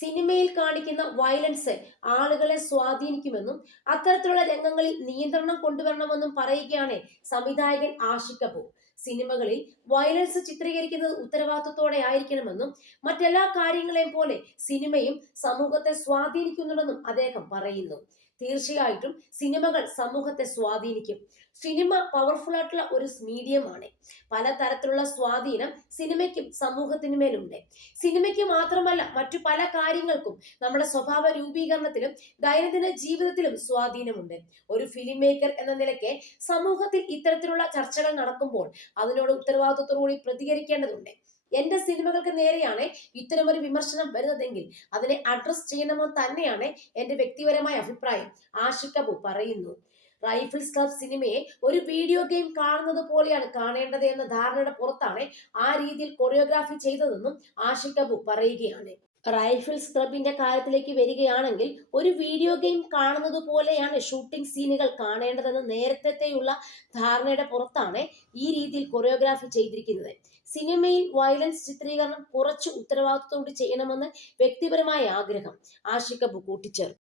സിനിമയിൽ കാണിക്കുന്ന വയലൻസ് ആളുകളെ സ്വാധീനിക്കുമെന്നും അത്തരത്തിലുള്ള രംഗങ്ങളിൽ നിയന്ത്രണം കൊണ്ടുവരണമെന്നും പറയുകയാണ് സംവിധായകൻ ആഷിഖ് കപൂർ. സിനിമകളിൽ വയലൻസ് ചിത്രീകരിക്കുന്നത് ഉത്തരവാദിത്വത്തോടെ ആയിരിക്കണമെന്നും മറ്റെല്ലാ കാര്യങ്ങളെയും പോലെ സിനിമയും സമൂഹത്തെ സ്വാധീനിക്കുന്നുണ്ടെന്നും അദ്ദേഹം പറയുന്നു. തീർച്ചയായിട്ടും സിനിമകൾ സമൂഹത്തെ സ്വാധീനിക്കും. സിനിമ പവർഫുൾ ആയിട്ടുള്ള ഒരു മീഡിയമാണ്. പലതരത്തിലുള്ള സ്വാധീനം സിനിമയ്ക്കും സമൂഹത്തിനുമേലുണ്ട്. സിനിമയ്ക്ക് മാത്രമല്ല, മറ്റു പല കാര്യങ്ങൾക്കും നമ്മുടെ സ്വഭാവ രൂപീകരണത്തിലും ദൈനംദിന ജീവിതത്തിലും സ്വാധീനമുണ്ട്. ഒരു ഫിലിം മേക്കർ എന്ന നിലയ്ക്ക് സമൂഹത്തിൽ ഇത്തരത്തിലുള്ള ചർച്ചകൾ നടക്കുമ്പോൾ അതിനോട് ഉത്തരവാദിത്വത്തോടുകൂടി പ്രതികരിക്കേണ്ടതുണ്ട്. എന്റെ സിനിമകൾക്ക് നേരെയാണ് ഇത്തരമൊരു വിമർശനം വരുന്നതെങ്കിൽ അതിനെ അഡ്രസ് ചെയ്യണമെന്ന് തന്നെയാണ് എന്റെ വ്യക്തിപരമായ അഭിപ്രായം, ആഷിഖ് കപൂർ പറയുന്നു. റൈഫിൾസ് ക്ലബ് സിനിമയെ ഒരു വീഡിയോ ഗെയിം കാണുന്നത് പോലെയാണ് കാണേണ്ടത് എന്ന ധാരണയുടെ പുറത്താണ് ആ രീതിയിൽ കൊറിയോഗ്രാഫി ചെയ്തതെന്നും ആഷിഖ് കപൂർ പറയുകയാണ്. റൈഫിൾസ് ക്ലബിന്റെ കാര്യത്തിലേക്ക് വരികയാണെങ്കിൽ ഒരു വീഡിയോ ഗെയിം കാണുന്നത് പോലെയാണ് ഷൂട്ടിംഗ് സീനുകൾ കാണേണ്ടതെന്ന് നേരത്തെയുള്ള ധാരണയുടെ പുറത്താണ് ഈ രീതിയിൽ കൊറിയോഗ്രാഫി ചെയ്തിരിക്കുന്നത്. സിനിമയിൽ വയലൻസ് ചിത്രീകരണം കുറച്ച് ഉത്തരവാദിത്തത്തോടെ ചെയ്യണമെന്ന് വ്യക്തിപരമായ ആഗ്രഹം ആഷിഖ് കപൂർ കൂട്ടിച്ചേർത്തു.